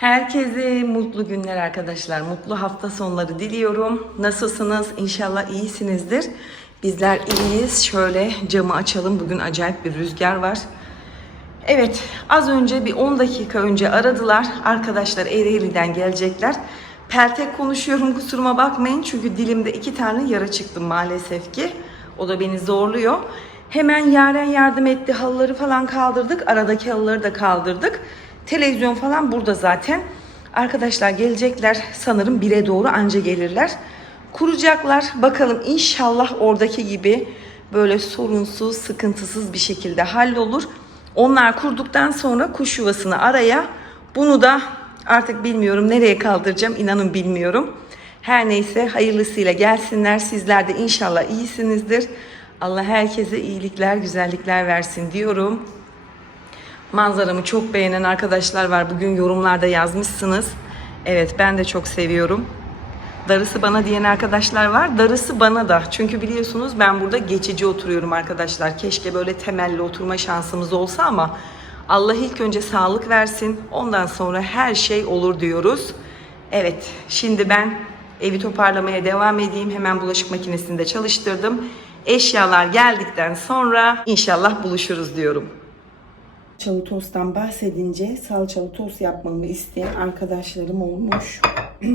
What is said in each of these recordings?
Herkese mutlu günler arkadaşlar. Mutlu hafta sonları diliyorum. Nasılsınız? İnşallah iyisinizdir. Bizler iyiyiz. Şöyle camı açalım. Bugün acayip bir rüzgar var. Evet, az önce bir 10 dakika önce aradılar. Arkadaşlar Ereğli'den gelecekler. Peltek konuşuyorum kusuruma bakmayın. Çünkü dilimde iki tane yara çıktı maalesef ki. O da beni zorluyor. Hemen Yaren yardım etti. Halıları falan kaldırdık. Aradaki halıları da kaldırdık. Televizyon falan burada zaten. Arkadaşlar gelecekler sanırım 1'e doğru anca gelirler. Kuracaklar. Bakalım inşallah oradaki gibi böyle sorunsuz, sıkıntısız bir şekilde hallolur. Onlar kurduktan sonra kuş yuvasını araya bunu da artık bilmiyorum nereye kaldıracağım inanın bilmiyorum. Her neyse hayırlısıyla gelsinler. Sizler de inşallah iyisinizdir. Allah herkese iyilikler, güzellikler versin diyorum. Manzaramı çok beğenen arkadaşlar var. Bugün yorumlarda yazmışsınız. Evet ben de çok seviyorum. Darısı bana diyen arkadaşlar var. Darısı bana da. Çünkü biliyorsunuz ben burada geçici oturuyorum arkadaşlar. Keşke böyle temelli oturma şansımız olsa ama Allah ilk önce sağlık versin. Ondan sonra her şey olur diyoruz. Evet şimdi ben evi toparlamaya devam edeyim. Hemen bulaşık makinesini de çalıştırdım. Eşyalar geldikten sonra inşallah buluşuruz diyorum. Salçalı tosttan bahsedince salçalı tost yapmamı isteyen arkadaşlarım olmuş.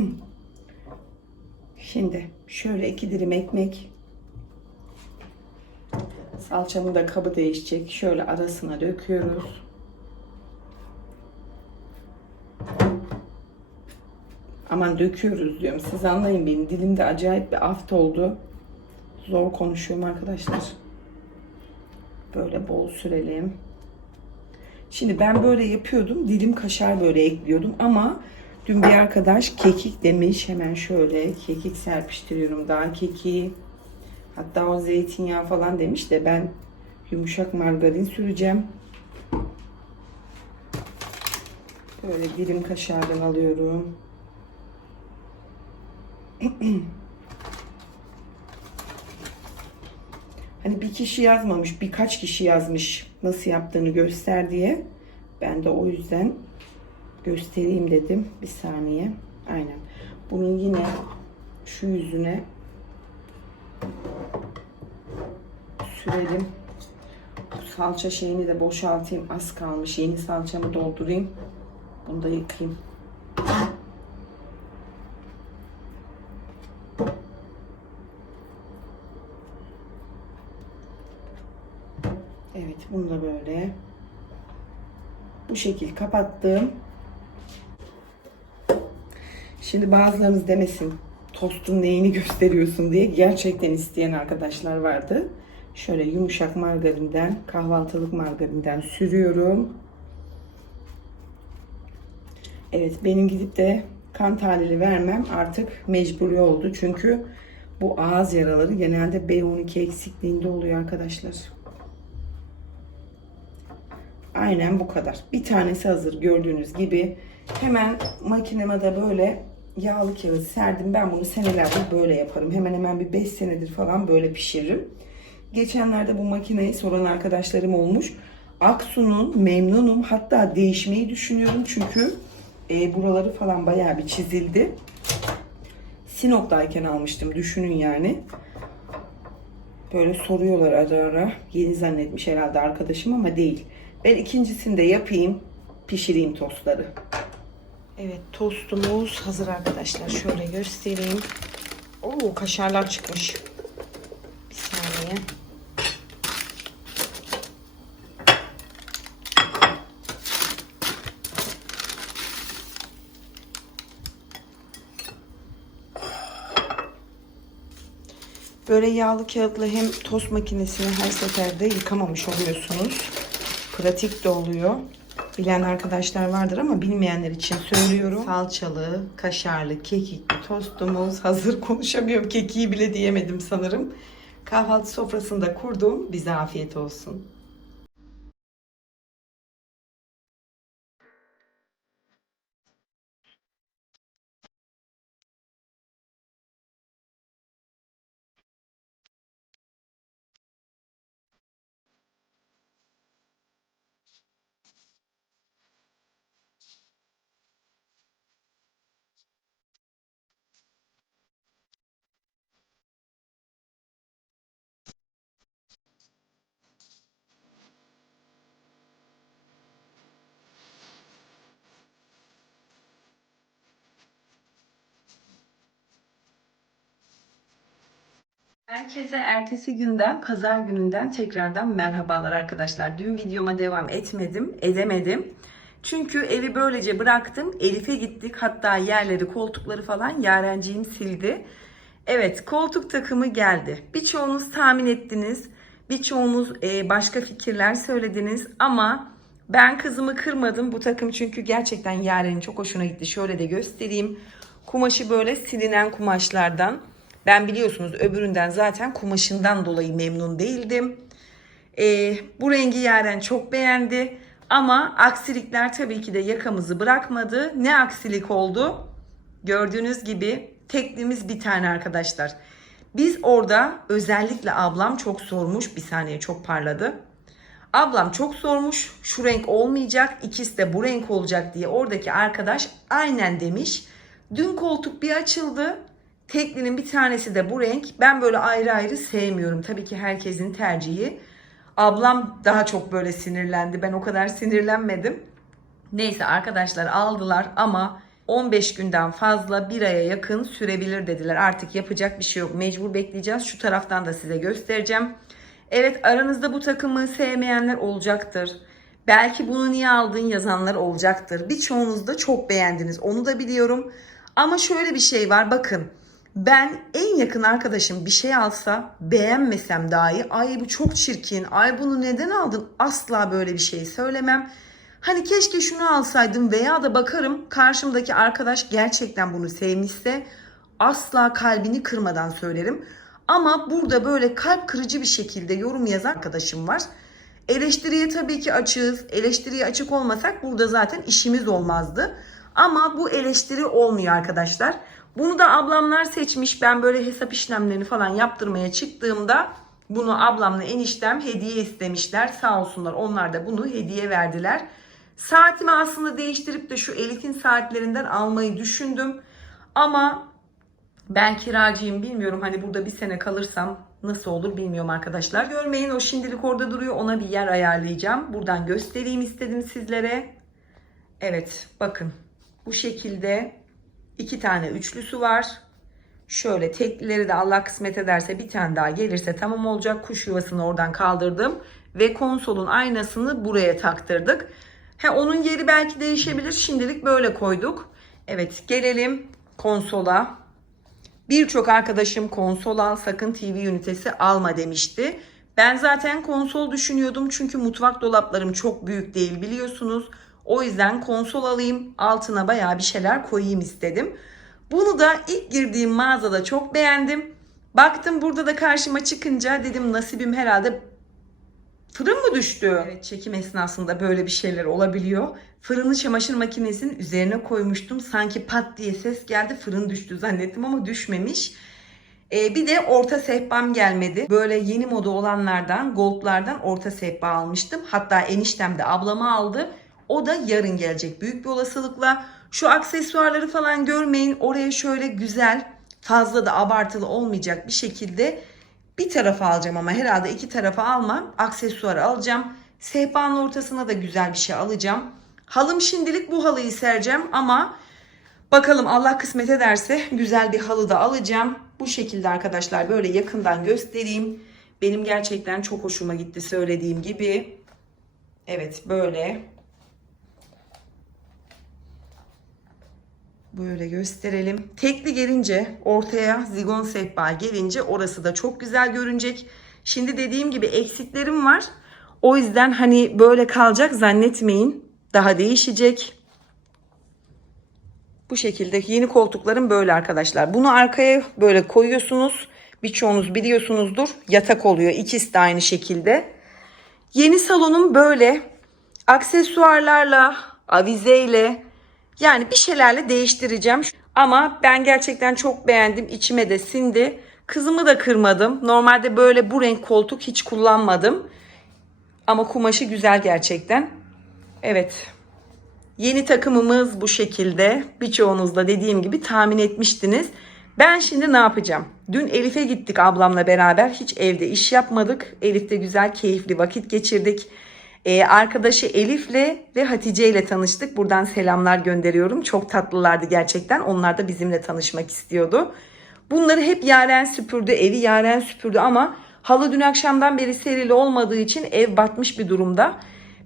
Şimdi şöyle iki dilim ekmek. Salçamın da kabı değişecek. Şöyle arasına döküyoruz. Aman döküyoruz diyorum. Siz anlayın beni. Dilimde acayip bir aft oldu. Zor konuşuyorum arkadaşlar. Böyle bol sürelim. Şimdi ben böyle yapıyordum. Dilim kaşar böyle ekliyordum ama dün bir arkadaş kekik demiş. Hemen şöyle kekik serpiştiriyorum. Daha kekiği hatta o zeytinyağı falan demiş de ben yumuşak margarin süreceğim. Böyle dilim kaşardan alıyorum. Hani bir kişi yazmamış, birkaç kişi yazmış nasıl yaptığını göster diye. Ben de o yüzden göstereyim dedim. Bir saniye. Aynen. Bunun yine şu yüzüne sürelim. Salça şeyini de boşaltayım. Az kalmış. Yeni salçamı doldurayım. Bunu da yıkayayım. Evet bunu da böyle bu şekil kapattım. Şimdi bazılarınız demesin tostun neyini gösteriyorsun diye gerçekten isteyen arkadaşlar vardı. Şöyle yumuşak margarinden, kahvaltılık margarinden sürüyorum. Evet benim gidip de kan tahlili vermem artık mecburi oldu. Çünkü bu ağız yaraları genelde B12 eksikliğinde oluyor arkadaşlar. Aynen bu kadar. Bir tanesi hazır gördüğünüz gibi. Hemen makineme de böyle yağlı kağıt serdim. Ben bunu senelerdir böyle yaparım. Hemen hemen bir 5 senedir falan böyle pişiririm. Geçenlerde bu makineyi soran arkadaşlarım olmuş. Aksu'nun memnunum. Hatta değişmeyi düşünüyorum çünkü e, buraları falan bayağı bir çizildi. Sinop'tayken almıştım. Düşünün yani. Böyle soruyorlar ara ara. Yeni zannetmiş herhalde arkadaşım ama değil. Ben ikincisini de yapayım. Pişireyim tostları. Evet tostumuz hazır arkadaşlar. Şöyle göstereyim. Oo kaşarlar çıkmış. Bir saniye. Böyle yağlı kağıtla hem tost makinesini her seferde yıkamamış oluyorsunuz. Pratik de oluyor. Bilen arkadaşlar vardır ama bilmeyenler için söylüyorum. Salçalı, kaşarlı, kekikli tostumuz hazır. Konuşamıyorum kekiği bile diyemedim sanırım. Kahvaltı sofrasında kurdum. Bize afiyet olsun. Herkese ertesi günden, pazar gününden tekrardan merhabalar arkadaşlar. Dün videoma devam etmedim, edemedim. Çünkü evi böylece bıraktım. Elif'e gittik. Hatta yerleri, koltukları falan yarenciğim sildi. Evet, koltuk takımı geldi. Birçoğunuz tahmin ettiniz. Birçoğunuz e, başka fikirler söylediniz. Ama ben kızımı kırmadım. Bu takım çünkü gerçekten Yaren'in çok hoşuna gitti. Şöyle de göstereyim. Kumaşı böyle silinen kumaşlardan. Ben biliyorsunuz öbüründen zaten kumaşından dolayı memnun değildim. Ee, bu rengi Yaren çok beğendi. Ama aksilikler tabii ki de yakamızı bırakmadı. Ne aksilik oldu? Gördüğünüz gibi tekliğimiz bir tane arkadaşlar. Biz orada özellikle ablam çok sormuş. Bir saniye çok parladı. Ablam çok sormuş. Şu renk olmayacak. ikisi de bu renk olacak diye oradaki arkadaş aynen demiş. Dün koltuk bir açıldı. Teklinin bir tanesi de bu renk. Ben böyle ayrı ayrı sevmiyorum. Tabii ki herkesin tercihi. Ablam daha çok böyle sinirlendi. Ben o kadar sinirlenmedim. Neyse arkadaşlar aldılar ama 15 günden fazla bir aya yakın sürebilir dediler. Artık yapacak bir şey yok. Mecbur bekleyeceğiz. Şu taraftan da size göstereceğim. Evet aranızda bu takımı sevmeyenler olacaktır. Belki bunu niye aldın yazanlar olacaktır. Birçoğunuz da çok beğendiniz. Onu da biliyorum. Ama şöyle bir şey var bakın. Ben en yakın arkadaşım bir şey alsa beğenmesem dahi ay bu çok çirkin, ay bunu neden aldın asla böyle bir şey söylemem. Hani keşke şunu alsaydım veya da bakarım karşımdaki arkadaş gerçekten bunu sevmişse asla kalbini kırmadan söylerim. Ama burada böyle kalp kırıcı bir şekilde yorum yazan arkadaşım var. Eleştiriye tabii ki açığız. Eleştiriye açık olmasak burada zaten işimiz olmazdı. Ama bu eleştiri olmuyor arkadaşlar. Bunu da ablamlar seçmiş. Ben böyle hesap işlemlerini falan yaptırmaya çıktığımda bunu ablamla eniştem hediye istemişler. Sağ olsunlar onlar da bunu hediye verdiler. Saatimi aslında değiştirip de şu Elif'in saatlerinden almayı düşündüm. Ama ben kiracıyım bilmiyorum hani burada bir sene kalırsam nasıl olur bilmiyorum arkadaşlar. Görmeyin o şimdilik orada duruyor ona bir yer ayarlayacağım. Buradan göstereyim istedim sizlere. Evet bakın bu şekilde iki tane üçlüsü var. Şöyle teklileri de Allah kısmet ederse bir tane daha gelirse tamam olacak. Kuş yuvasını oradan kaldırdım. Ve konsolun aynasını buraya taktırdık. He, onun yeri belki değişebilir. Şimdilik böyle koyduk. Evet gelelim konsola. Birçok arkadaşım konsol al sakın TV ünitesi alma demişti. Ben zaten konsol düşünüyordum çünkü mutfak dolaplarım çok büyük değil biliyorsunuz. O yüzden konsol alayım altına bayağı bir şeyler koyayım istedim. Bunu da ilk girdiğim mağazada çok beğendim. Baktım burada da karşıma çıkınca dedim nasibim herhalde Fırın mı düştü? Evet çekim esnasında böyle bir şeyler olabiliyor. Fırını çamaşır makinesinin üzerine koymuştum. Sanki pat diye ses geldi fırın düştü zannettim ama düşmemiş. Ee, bir de orta sehpam gelmedi. Böyle yeni moda olanlardan, goldlardan orta sehpa almıştım. Hatta eniştem de ablama aldı. O da yarın gelecek büyük bir olasılıkla. Şu aksesuarları falan görmeyin. Oraya şöyle güzel, fazla da abartılı olmayacak bir şekilde bir tarafa alacağım ama herhalde iki tarafa almam. Aksesuar alacağım. Sehpanın ortasına da güzel bir şey alacağım. Halım şimdilik bu halıyı sereceğim ama bakalım Allah kısmet ederse güzel bir halı da alacağım. Bu şekilde arkadaşlar böyle yakından göstereyim. Benim gerçekten çok hoşuma gitti söylediğim gibi. Evet böyle. Böyle gösterelim. Tekli gelince ortaya zigon sehpa gelince orası da çok güzel görünecek. Şimdi dediğim gibi eksiklerim var. O yüzden hani böyle kalacak zannetmeyin. Daha değişecek. Bu şekilde yeni koltuklarım böyle arkadaşlar. Bunu arkaya böyle koyuyorsunuz. Birçoğunuz biliyorsunuzdur. Yatak oluyor. İkisi de aynı şekilde. Yeni salonum böyle. Aksesuarlarla, avizeyle, yani bir şeylerle değiştireceğim. Ama ben gerçekten çok beğendim. İçime de sindi. Kızımı da kırmadım. Normalde böyle bu renk koltuk hiç kullanmadım. Ama kumaşı güzel gerçekten. Evet. Yeni takımımız bu şekilde. Birçoğunuz da dediğim gibi tahmin etmiştiniz. Ben şimdi ne yapacağım? Dün Elif'e gittik ablamla beraber. Hiç evde iş yapmadık. Elif'te güzel, keyifli vakit geçirdik. Ee, arkadaşı Elif'le ve Hatice ile tanıştık. Buradan selamlar gönderiyorum. Çok tatlılardı gerçekten. Onlar da bizimle tanışmak istiyordu. Bunları hep Yaren süpürdü, evi Yaren süpürdü ama halı dün akşamdan beri serili olmadığı için ev batmış bir durumda.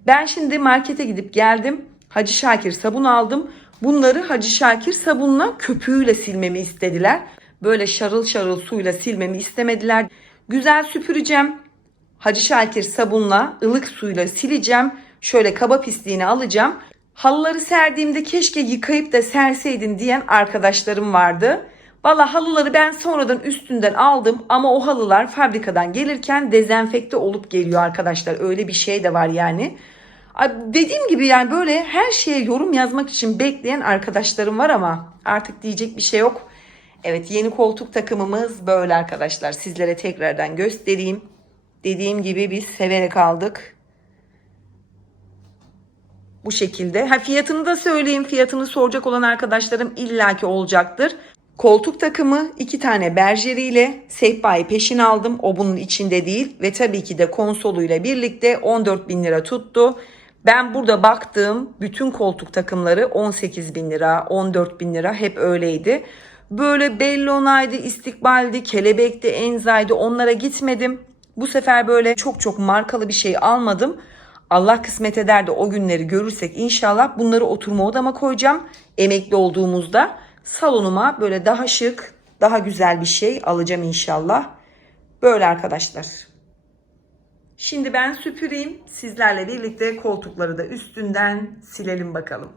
Ben şimdi markete gidip geldim. Hacı Şakir sabun aldım. Bunları Hacı Şakir sabunla köpüğüyle silmemi istediler. Böyle şarıl şarıl suyla silmemi istemediler. Güzel süpüreceğim. Hacı Şakir sabunla ılık suyla sileceğim. Şöyle kaba pisliğini alacağım. Halıları serdiğimde keşke yıkayıp da serseydin diyen arkadaşlarım vardı. Valla halıları ben sonradan üstünden aldım ama o halılar fabrikadan gelirken dezenfekte olup geliyor arkadaşlar. Öyle bir şey de var yani. Dediğim gibi yani böyle her şeye yorum yazmak için bekleyen arkadaşlarım var ama artık diyecek bir şey yok. Evet yeni koltuk takımımız böyle arkadaşlar. Sizlere tekrardan göstereyim. Dediğim gibi biz severek aldık. Bu şekilde. Ha fiyatını da söyleyeyim. Fiyatını soracak olan arkadaşlarım illaki olacaktır. Koltuk takımı iki tane berjeriyle sehpayı peşin aldım. O bunun içinde değil. Ve tabii ki de konsoluyla birlikte 14 bin lira tuttu. Ben burada baktığım bütün koltuk takımları 18 bin lira, 14 bin lira hep öyleydi. Böyle Bellona'ydı, İstikbal'di, Kelebek'ti, Enza'ydı onlara gitmedim. Bu sefer böyle çok çok markalı bir şey almadım. Allah kısmet eder de o günleri görürsek inşallah bunları oturma odama koyacağım. Emekli olduğumuzda salonuma böyle daha şık, daha güzel bir şey alacağım inşallah. Böyle arkadaşlar. Şimdi ben süpüreyim. Sizlerle birlikte koltukları da üstünden silelim bakalım.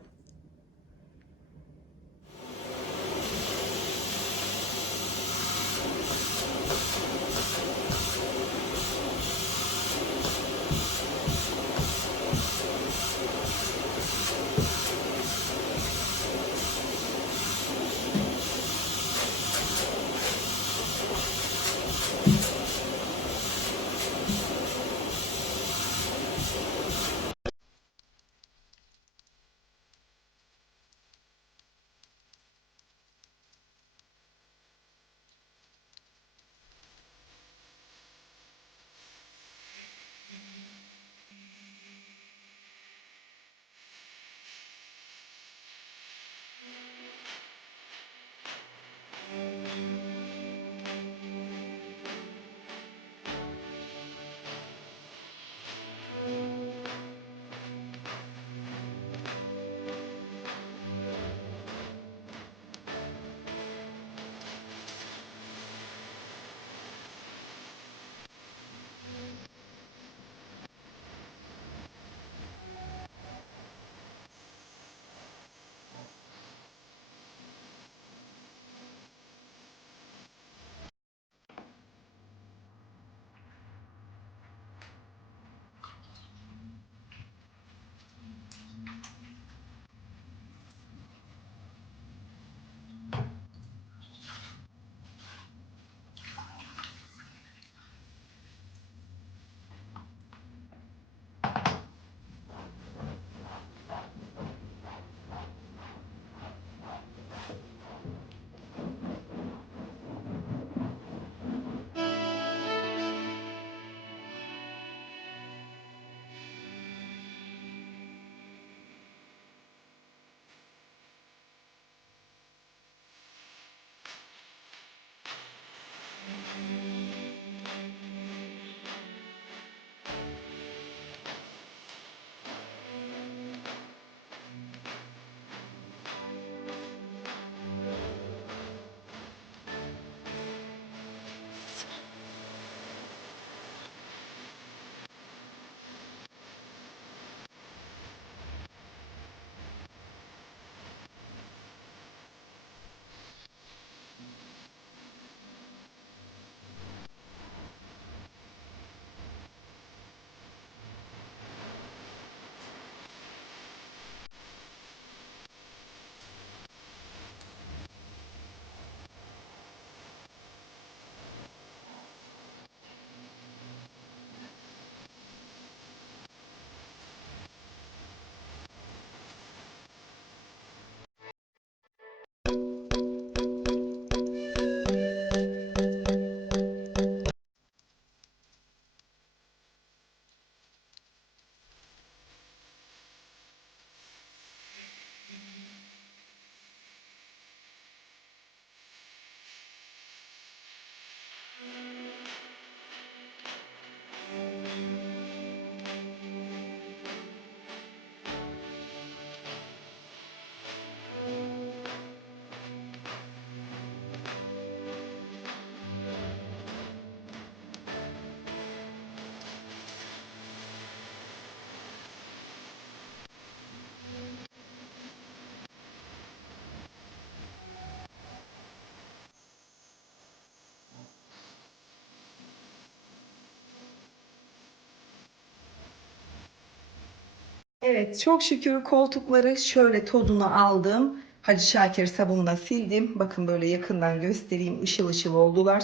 Evet çok şükür koltukları şöyle tozunu aldım. Hacı Şakir sabunla sildim. Bakın böyle yakından göstereyim. Işıl ışıl oldular.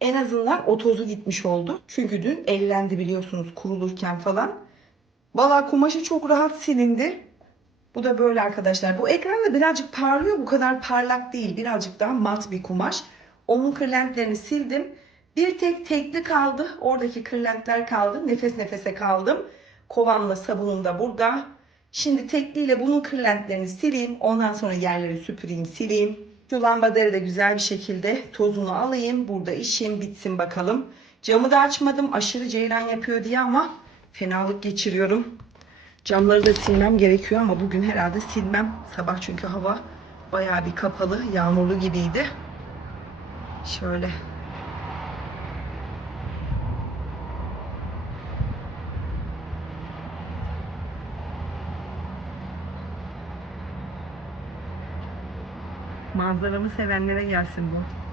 En azından o tozu gitmiş oldu. Çünkü dün ellendi biliyorsunuz kurulurken falan. Valla kumaşı çok rahat silindi. Bu da böyle arkadaşlar. Bu ekran da birazcık parlıyor. Bu kadar parlak değil. Birazcık daha mat bir kumaş. Onun kırlentlerini sildim. Bir tek tekli kaldı. Oradaki kırlentler kaldı. Nefes nefese kaldım. Kovanla sabunum da burada. Şimdi tekliyle bunun kırlentlerini sileyim. Ondan sonra yerleri süpüreyim, sileyim. Şu lambaları da güzel bir şekilde tozunu alayım. Burada işim bitsin bakalım. Camı da açmadım. Aşırı ceylan yapıyor diye ama fenalık geçiriyorum. Camları da silmem gerekiyor ama bugün herhalde silmem. Sabah çünkü hava bayağı bir kapalı, yağmurlu gibiydi. Şöyle. Manzaramı sevenlere gelsin bu.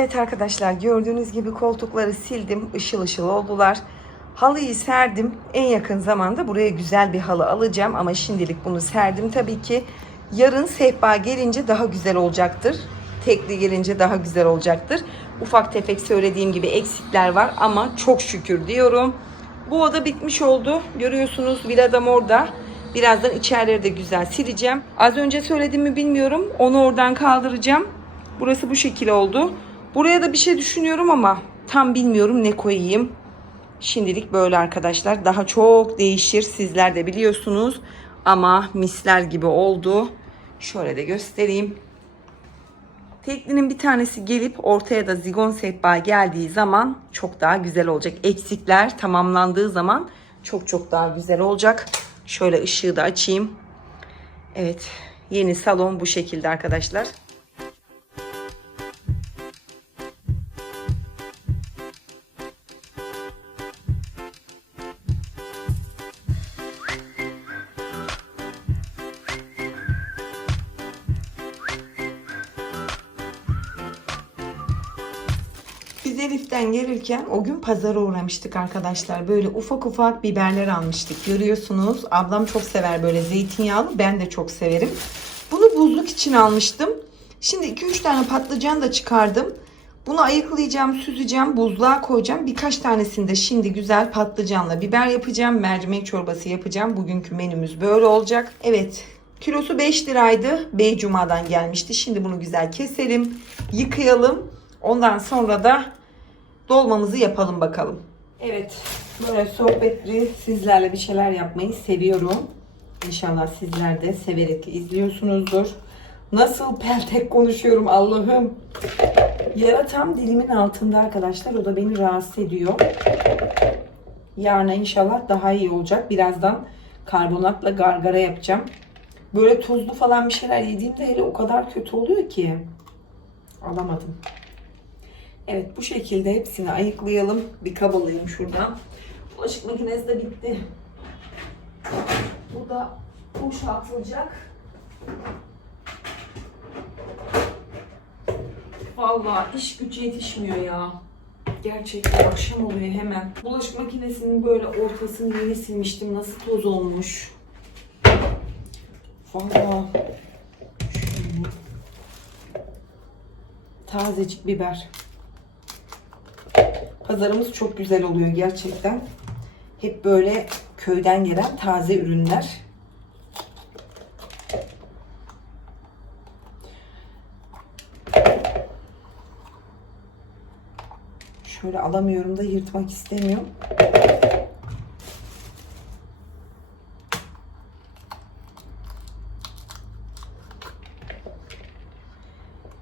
Evet arkadaşlar gördüğünüz gibi koltukları sildim. ışıl ışıl oldular. Halıyı serdim. En yakın zamanda buraya güzel bir halı alacağım. Ama şimdilik bunu serdim tabii ki. Yarın sehpa gelince daha güzel olacaktır. Tekli gelince daha güzel olacaktır. Ufak tefek söylediğim gibi eksikler var ama çok şükür diyorum. Bu oda bitmiş oldu. Görüyorsunuz villadam orada. Birazdan içerileri de güzel sileceğim. Az önce söyledim mi bilmiyorum. Onu oradan kaldıracağım. Burası bu şekil oldu. Buraya da bir şey düşünüyorum ama tam bilmiyorum ne koyayım. Şimdilik böyle arkadaşlar. Daha çok değişir. Sizler de biliyorsunuz. Ama misler gibi oldu. Şöyle de göstereyim. Teklinin bir tanesi gelip ortaya da zigon sehpa geldiği zaman çok daha güzel olacak. Eksikler tamamlandığı zaman çok çok daha güzel olacak. Şöyle ışığı da açayım. Evet yeni salon bu şekilde arkadaşlar. Elif'ten gelirken o gün pazara uğramıştık arkadaşlar. Böyle ufak ufak biberler almıştık. Görüyorsunuz. Ablam çok sever böyle zeytinyağlı. Ben de çok severim. Bunu buzluk için almıştım. Şimdi 2-3 tane patlıcan da çıkardım. Bunu ayıklayacağım, süzeceğim, buzluğa koyacağım. Birkaç tanesini de şimdi güzel patlıcanla biber yapacağım. Mercimek çorbası yapacağım. Bugünkü menümüz böyle olacak. Evet, kilosu 5 liraydı. Beycuma'dan gelmişti. Şimdi bunu güzel keselim, yıkayalım. Ondan sonra da dolmamızı yapalım bakalım. Evet, böyle sohbetli sizlerle bir şeyler yapmayı seviyorum. İnşallah sizler de severek izliyorsunuzdur. Nasıl peltek konuşuyorum Allah'ım. Yara tam dilimin altında arkadaşlar. O da beni rahatsız ediyor. Yarına inşallah daha iyi olacak. Birazdan karbonatla gargara yapacağım. Böyle tuzlu falan bir şeyler yediğimde hele o kadar kötü oluyor ki. Alamadım. Evet bu şekilde hepsini ayıklayalım. Bir kab şuradan. Bulaşık makinesi de bitti. Bu da boşaltılacak. Vallahi iş güç yetişmiyor ya. Gerçekten akşam oluyor hemen. Bulaşık makinesinin böyle ortasını yeni silmiştim. Nasıl toz olmuş. Vallahi. Tazecik biber. Pazarımız çok güzel oluyor gerçekten. Hep böyle köyden gelen taze ürünler. Şöyle alamıyorum da yırtmak istemiyorum.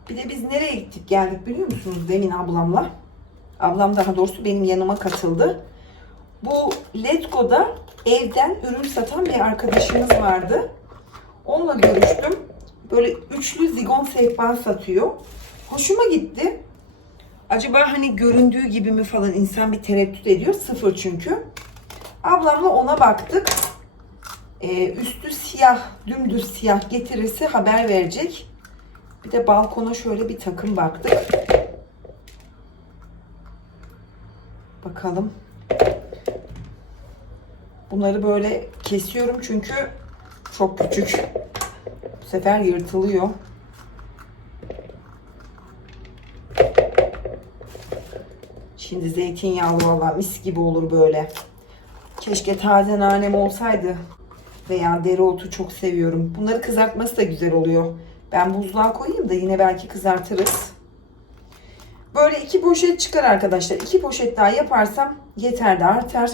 Bir de biz nereye gittik geldik biliyor musunuz demin ablamla? Ablam daha doğrusu benim yanıma katıldı. Bu Letgo'da evden ürün satan bir arkadaşımız vardı. Onunla görüştüm. Böyle üçlü zigon sehpa satıyor. Hoşuma gitti. Acaba hani göründüğü gibi mi falan insan bir tereddüt ediyor. Sıfır çünkü. Ablamla ona baktık. Ee, üstü siyah, dümdüz siyah getirirse haber verecek. Bir de balkona şöyle bir takım baktık. Bakalım. Bunları böyle kesiyorum çünkü çok küçük. Bu sefer yırtılıyor. Şimdi zeytinyağlı valla mis gibi olur böyle. Keşke taze nanem olsaydı. Veya dereotu çok seviyorum. Bunları kızartması da güzel oluyor. Ben buzluğa koyayım da yine belki kızartırız. Böyle iki poşet çıkar arkadaşlar. İki poşet daha yaparsam yeter de artar.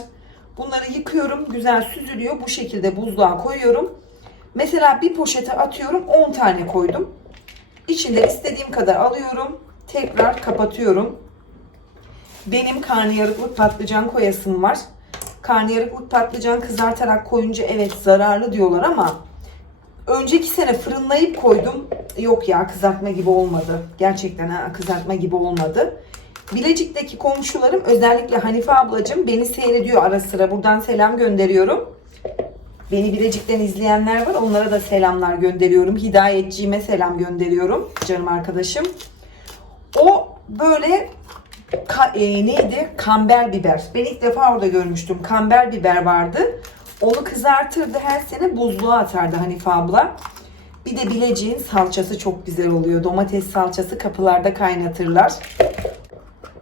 Bunları yıkıyorum. Güzel süzülüyor. Bu şekilde buzluğa koyuyorum. Mesela bir poşete atıyorum. 10 tane koydum. İçinde istediğim kadar alıyorum. Tekrar kapatıyorum. Benim karnıyarıklık patlıcan koyasım var. Karnıyarıklık patlıcan kızartarak koyunca evet zararlı diyorlar ama önceki sene fırınlayıp koydum. Yok ya kızartma gibi olmadı. Gerçekten ha, kızartma gibi olmadı. Bilecik'teki komşularım özellikle Hanife ablacığım beni seyrediyor ara sıra. Buradan selam gönderiyorum. Beni Bilecik'ten izleyenler var. Onlara da selamlar gönderiyorum. Hidayetciğime selam gönderiyorum. Canım arkadaşım. O böyle ka- e, neydi? Kamber biber. Ben ilk defa orada görmüştüm. Kamber biber vardı. Onu kızartırdı her sene buzluğa atardı Hanife abla. Bir de Bilecik'in salçası çok güzel oluyor. Domates salçası kapılarda kaynatırlar.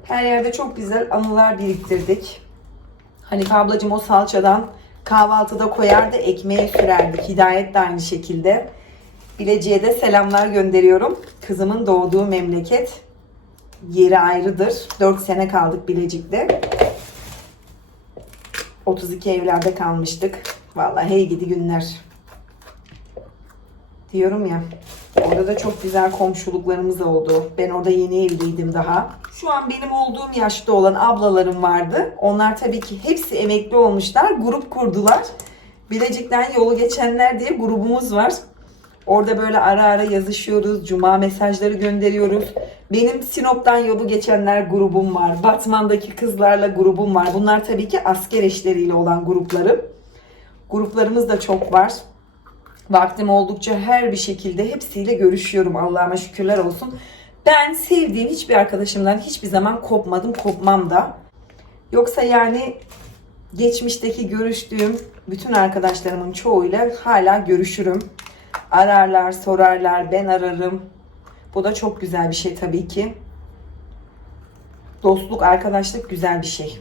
Her yerde çok güzel anılar biriktirdik. Hanife ablacığım o salçadan kahvaltıda koyardı, ekmeğe sürerdik. Hidayet de aynı şekilde. Bilecik'e de selamlar gönderiyorum. Kızımın doğduğu memleket yeri ayrıdır. 4 sene kaldık Bilecik'te. 32 evlerde kalmıştık. Vallahi hey gidi günler. Diyorum ya. Orada da çok güzel komşuluklarımız oldu. Ben orada yeni evliydim daha. Şu an benim olduğum yaşta olan ablalarım vardı. Onlar tabii ki hepsi emekli olmuşlar. Grup kurdular. Bilecik'ten yolu geçenler diye grubumuz var. Orada böyle ara ara yazışıyoruz. Cuma mesajları gönderiyoruz. Benim Sinop'tan yolu geçenler grubum var. Batman'daki kızlarla grubum var. Bunlar tabii ki asker eşleriyle olan gruplarım. Gruplarımız da çok var. Vaktim oldukça her bir şekilde hepsiyle görüşüyorum. Allah'ıma şükürler olsun. Ben sevdiğim hiçbir arkadaşımdan hiçbir zaman kopmadım, kopmam da. Yoksa yani geçmişteki görüştüğüm bütün arkadaşlarımın çoğuyla hala görüşürüm. Ararlar, sorarlar, ben ararım. Bu da çok güzel bir şey tabii ki. Dostluk, arkadaşlık güzel bir şey.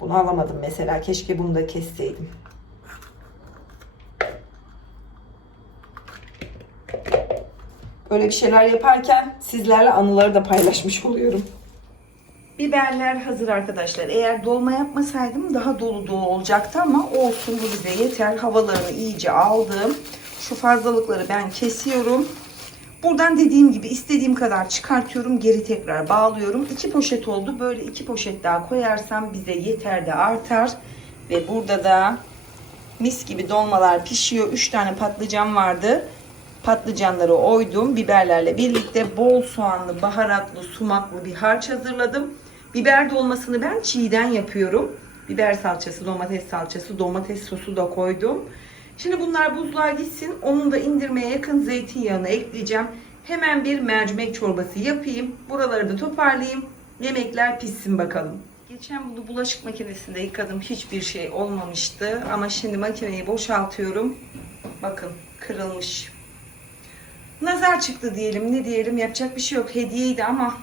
Bunu alamadım mesela. Keşke bunu da kesseydim. Böyle bir şeyler yaparken sizlerle anıları da paylaşmış oluyorum. Biberler hazır arkadaşlar. Eğer dolma yapmasaydım daha dolu dolu olacaktı ama olsun bu bize yeter. Havalarını iyice aldım. Şu fazlalıkları ben kesiyorum. Buradan dediğim gibi istediğim kadar çıkartıyorum. Geri tekrar bağlıyorum. İki poşet oldu. Böyle iki poşet daha koyarsam bize yeter de artar. Ve burada da mis gibi dolmalar pişiyor. Üç tane patlıcan vardı. Patlıcanları oydum. Biberlerle birlikte bol soğanlı, baharatlı, sumaklı bir harç hazırladım. Biber dolmasını ben çiğden yapıyorum. Biber salçası, domates salçası, domates sosu da koydum. Şimdi bunlar buzluğa gitsin. Onun da indirmeye yakın zeytinyağını ekleyeceğim. Hemen bir mercimek çorbası yapayım. Buraları da toparlayayım. Yemekler pişsin bakalım. Geçen bunu bulaşık makinesinde yıkadım. Hiçbir şey olmamıştı. Ama şimdi makineyi boşaltıyorum. Bakın kırılmış. Nazar çıktı diyelim. Ne diyelim yapacak bir şey yok. Hediyeydi ama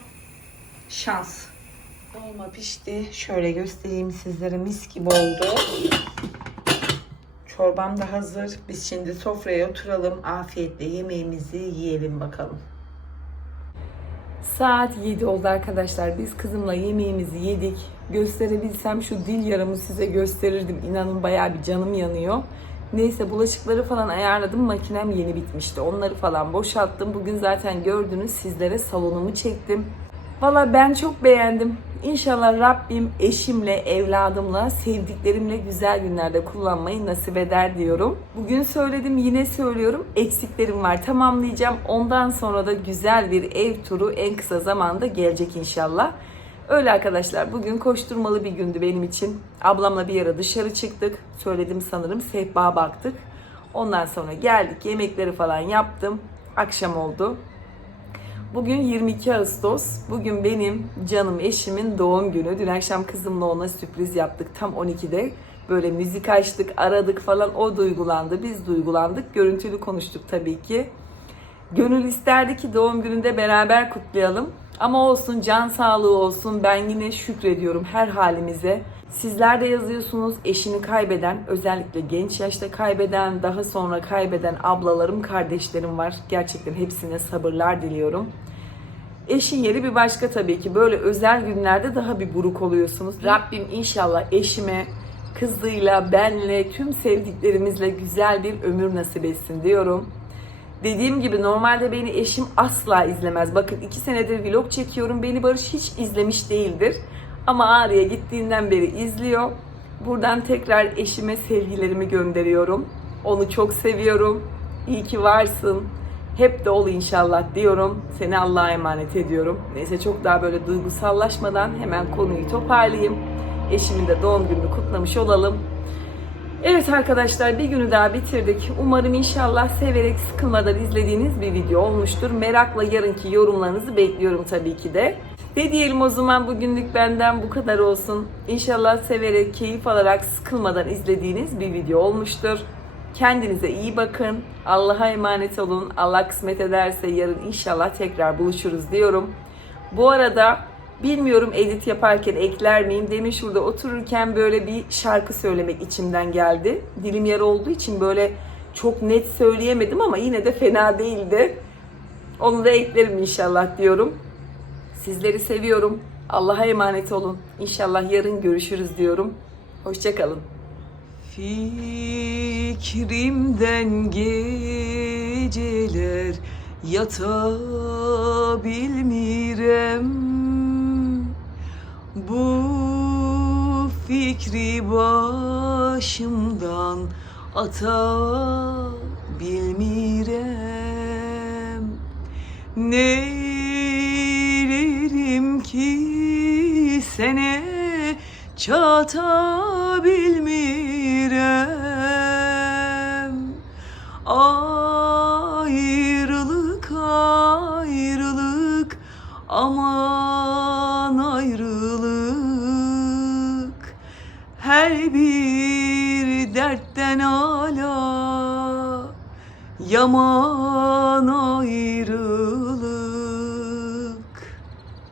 şans. Dolma pişti. Şöyle göstereyim sizlere mis gibi oldu. Çorbam da hazır. Biz şimdi sofraya oturalım. Afiyetle yemeğimizi yiyelim bakalım. Saat 7 oldu arkadaşlar. Biz kızımla yemeğimizi yedik. Gösterebilsem şu dil yaramı size gösterirdim. İnanın bayağı bir canım yanıyor. Neyse bulaşıkları falan ayarladım. Makinem yeni bitmişti. Onları falan boşalttım. Bugün zaten gördünüz sizlere salonumu çektim. Valla ben çok beğendim. İnşallah Rabbim eşimle, evladımla, sevdiklerimle güzel günlerde kullanmayı nasip eder diyorum. Bugün söyledim yine söylüyorum. Eksiklerim var tamamlayacağım. Ondan sonra da güzel bir ev turu en kısa zamanda gelecek inşallah. Öyle arkadaşlar bugün koşturmalı bir gündü benim için. Ablamla bir yere dışarı çıktık. Söyledim sanırım sehpa baktık. Ondan sonra geldik yemekleri falan yaptım. Akşam oldu. Bugün 22 Ağustos. Bugün benim canım eşimin doğum günü. Dün akşam kızımla ona sürpriz yaptık tam 12'de. Böyle müzik açtık, aradık falan. O duygulandı, biz duygulandık. Görüntülü konuştuk tabii ki. Gönül isterdi ki doğum gününde beraber kutlayalım. Ama olsun can sağlığı olsun. Ben yine şükrediyorum her halimize. Sizler de yazıyorsunuz eşini kaybeden, özellikle genç yaşta kaybeden, daha sonra kaybeden ablalarım, kardeşlerim var. Gerçekten hepsine sabırlar diliyorum. Eşin yeri bir başka tabii ki. Böyle özel günlerde daha bir buruk oluyorsunuz. Rabbim inşallah eşime, kızıyla, benle, tüm sevdiklerimizle güzel bir ömür nasip etsin diyorum. Dediğim gibi normalde beni eşim asla izlemez. Bakın iki senedir vlog çekiyorum. Beni Barış hiç izlemiş değildir. Ama Ağrı'ya gittiğinden beri izliyor. Buradan tekrar eşime sevgilerimi gönderiyorum. Onu çok seviyorum. İyi ki varsın. Hep de ol inşallah diyorum. Seni Allah'a emanet ediyorum. Neyse çok daha böyle duygusallaşmadan hemen konuyu toparlayayım. Eşimin de doğum gününü kutlamış olalım. Evet arkadaşlar bir günü daha bitirdik. Umarım inşallah severek sıkılmadan izlediğiniz bir video olmuştur. Merakla yarınki yorumlarınızı bekliyorum tabii ki de. Ne diyelim o zaman bugünlük benden bu kadar olsun. İnşallah severek, keyif alarak sıkılmadan izlediğiniz bir video olmuştur. Kendinize iyi bakın. Allah'a emanet olun. Allah kısmet ederse yarın inşallah tekrar buluşuruz diyorum. Bu arada bilmiyorum edit yaparken ekler miyim? Demin şurada otururken böyle bir şarkı söylemek içimden geldi. Dilim yarı olduğu için böyle çok net söyleyemedim ama yine de fena değildi. Onu da eklerim inşallah diyorum. Sizleri seviyorum. Allah'a emanet olun. İnşallah yarın görüşürüz diyorum. Hoşçakalın. Fikrimden geceler yatabilmirem Bu fikri başımdan atabilmirem. Neylerim ki sene çatabilmirem? Ayrılık ayrılık aman yaman